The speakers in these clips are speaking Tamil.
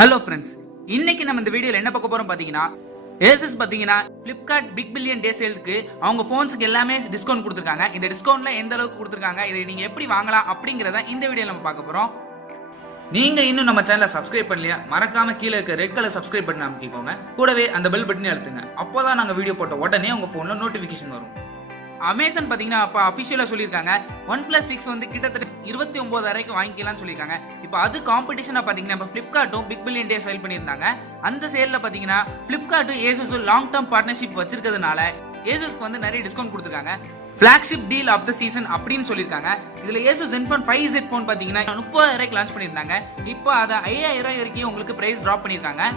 ஹலோ ஃப்ரெண்ட்ஸ், இன்னைக்கு நம்ம இந்த வீடியோல என்ன பார்க்க போறோம் பாத்தீங்கன்னா, Asus பாத்தீங்கன்னா Flipkart பிக் பில்லியன் டே சேலுக்கு அவங்க போன்ஸ்க்கு எல்லாமே டிஸ்கவுண்ட் கொடுத்திருக்காங்க. இந்த டிஸ்கவுண்ட்ல எந்த அளவுக்கு கொடுத்திருக்காங்க, இதை நீங்க எப்படி வாங்கலாம் அப்படிங்கறத இந்த வீடியோல நம்ம பார்க்க போறோம். நீங்க இன்னும் நம்ம சேனலை சப்ஸ்கிரைப் பண்ணலையா, மறக்காம கீழே இருக்க ரெட் கலர் சப்ஸ்கிரைப் பட்டன் அமைக்கிக்கோங்க. கூடவே அந்த பெல் பட்டனை அழுத்துங்க. அப்போதான் நாங்க வீடியோ போட்ட உடனே உங்க போன்ல நோட்டிபிகேஷன் வரும். அமேசான் பாத்தீங்கன்னா அப்ப அபிஷியலா சொல்லிருக்காங்க OnePlus 6 வந்து கிட்டத்தட்ட 29,000 வாங்கிக்கலாம்னு சொல்லிருக்காங்க. இப்போ அது காம்படிஷனா பாத்தீங்கன்னா இப்ப Flipkartடும் பிக் பில்லியன் டே சேல் பண்ணிருந்தாங்க. அந்த சேல்ல பாத்தீங்கன்னா Flipkartடும் Asusம் லாங் டர்ம் பார்ட்னர்ஷிப் வச்சிருக்கிறதுனால Asusக்கு வந்து நிறைய டிஸ்கவுண்ட் கொடுத்திருக்காங்க. Flagship deal of the season அப்படின்னு சொல்லிருக்காங்க. இதுல Asus Zenfone 5Z போன் பாத்தீங்கன்னா 30,000 லான்ச் பண்ணிருந்தாங்க. இப்போ அதை 5,000 வரைக்கும் உங்களுக்கு பிரைஸ் டிராப் பண்ணிருக்காங்க.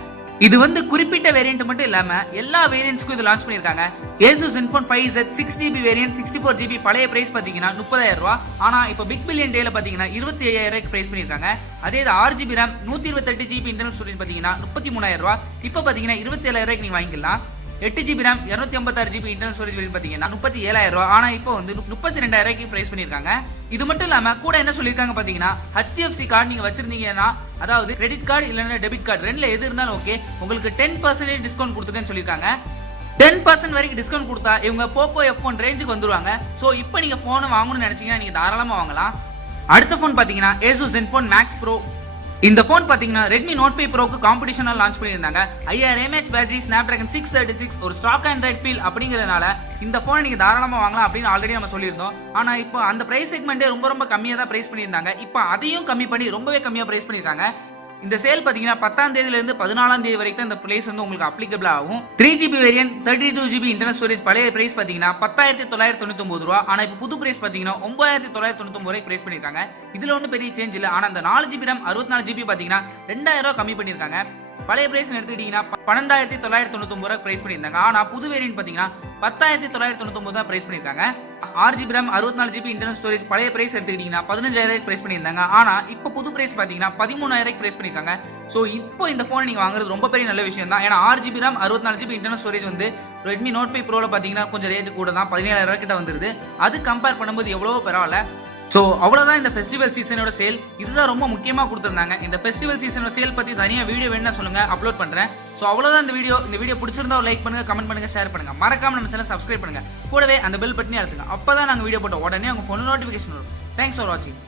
இது வந்து குறிப்பிட்ட வேரியன்ட் மட்டும் இல்லாம எல்லா வேரியன்ட்ஸ்க்கும் இது லான்ச் பண்ணிருக்காங்க. Asus Zenfone 5Z 6GB variant 64GB பழைய பிரைஸ் பாத்தீங்கன்னா 30,000 ரூபாய். ஆனா இப்போ பிக் பில்லியன் டேல பாத்தீங்கன்னா 25,000 பிரைஸ் பண்ணிருக்காங்க. அதே 6GB RAM 128GB internal storage பாத்தீங்கன்னா 33,000 ரூபாய். இப்போ பாத்தீங்கன்னா 27,000 நீங்க வாங்கிக்கலாம். 8GB RAM 256GB internal storage variant பாத்தீங்கன்னா 37,000 ரூபாய். ஆனா இப்போ வந்து 32,000 பிரைஸ் பண்ணிருக்காங்க. இது மட்டும் இல்லாம கூட என்ன சொல்லிருக்காங்க பாத்தீங்கன்னா, HDFC கார்டு நீங்க வச்சிருந்தீங்கன்னா, அதாவது கிரெடிட் கார்டு இல்லன்னா டெபிட் கார்டு ரெண்டுல எது இருந்தாலும் ஓகே, உங்களுக்கு 10% டிஸ்கவுண்ட் கொடுத்துட்டேன்னு சொல்லிருக்காங்க. 10% வரைக்கும் டிஸ்கவுண்ட் கொடுத்தா இவங்க Poco F1 ரேஞ்சுக்கு வந்துருவாங்க. சோ இப்போ நீங்க போன் வாங்கணும்னு நினைச்சீங்கன்னா நீங்க தாராளமா வாங்கலாம். அடுத்த போன் பாத்தீங்கன்னா Asus Zenfone Max Pro. இந்த போன் பாத்தீங்கன்னா Redmi Note 5 Proக்கு காம்படிஷனா லான்ச் பண்ணிருந்தாங்க. 5000 mAh பேட்டரி, Snapdragon 636, ஒரு ஸ்டாக் ஆண்ட்ராய்ட் ஃபீல் அப்படிங்கறதுனால இந்த போனை நீங்க தாராளமா வாங்கலாம் அப்படின்னு ஆல்ரெடி நம்ம சொல்லியிருந்தோம். ஆனா இப்போ அந்த பிரைஸ் செக்மெண்டே ரொம்ப கம்மியா தான் பிரைஸ் பண்ணியிருந்தாங்க. இப்போ அதையும் கம்மி பண்ணி ரொம்பவே கம்மியா பிரைஸ் பண்ணிருக்காங்க. இந்த சேல் பாத்தீங்கன்னா 10ஆம் தேதியில இருந்து 14ஆம் தேதி வரைக்கும் இந்த பிரைஸ் வந்து உங்களுக்கு அப்ளிகபிள் ஆகும். 3GB variant 32GB internal storage பழைய பிரைஸ் பாத்தீங்கன்னா 10,999 ரூபாய். ஆனா இப்போ புது பிரைஸ் பாத்தீங்கன்னா 9,999 ரூபாய் பிரைஸ் பண்ணிருக்காங்க. இதுல ஒன்றும் பெரிய சேஞ்ச் இல்ல. ஆனா அந்த 4GB RAM 64GB பாத்தீங்கன்னா 2,000 ரூபாய் கம்மி பண்ணிருக்காங்க. பழைய பிரைஸ் எடுத்துக்கிட்டீங்கன்னா 12,999 ரூபாய் பிரைஸ் பண்ணிருந்தாங்க. ஆனா புது வேரியன்ட் பாத்தீங்கன்னா 10,999 தான் பிரைஸ் பண்ணிருக்காங்க. 6GB RAM 64GB internal storage பழைய பிரைஸ் எடுத்துக்கிட்டீங்கன்னா 15,000 பிரைஸ் பண்ணிருந்தாங்க. ஆனா இப்போ புது பிரைஸ் பாத்தீங்கன்னா 13,000 பிரைஸ் பண்ணிருக்காங்க. சோ இப்போ இந்த போன் நீங்க வாங்குறது ரொம்ப பெரிய நல்ல விஷயம் தான். ஏன்னா 6GB RAM 64GB internal storage வந்து Redmi Note 5 Proல பாத்தீங்கன்னா கொஞ்சம் ரேட் கூட தான், 17,000 கிட்ட வந்துருது. அது கம்பேர் பண்ணும்போது எவ்வளவோ பரவாயில்ல. சோ அவ்வளவுதான் இந்த ஃபெஸ்டிவல் சீசனோட சேல். இதுதான் ரொம்ப முக்கியமா கொடுத்திருந்தாங்க. இந்த ஃபெஸ்டிவல் சீசனோட சேல் பத்தி தனியா வீடியோ வேணும்னா சொல்லுங்க, அப்லோட் பண்றேன். சோ அவ்வளவுதான் இந்த வீடியோ பிடிச்சிருந்தா லைக் பண்ணுங்க, கமெண்ட் பண்ணுங்க, ஷேர் பண்ணுங்க. மறக்காம நம்ம சேனலை சப்ஸ்கிரைப் பண்ணுங்க. கூடவே அந்த பெல் பட்டனை அழுத்துங்க. அப்பதான் நாங்க வீடியோ போட்ட உடனே உங்க போன்ல நோட்டிபிகேஷன் வரும். தேங்க்ஸ் ஃபார் வாட்சிங்.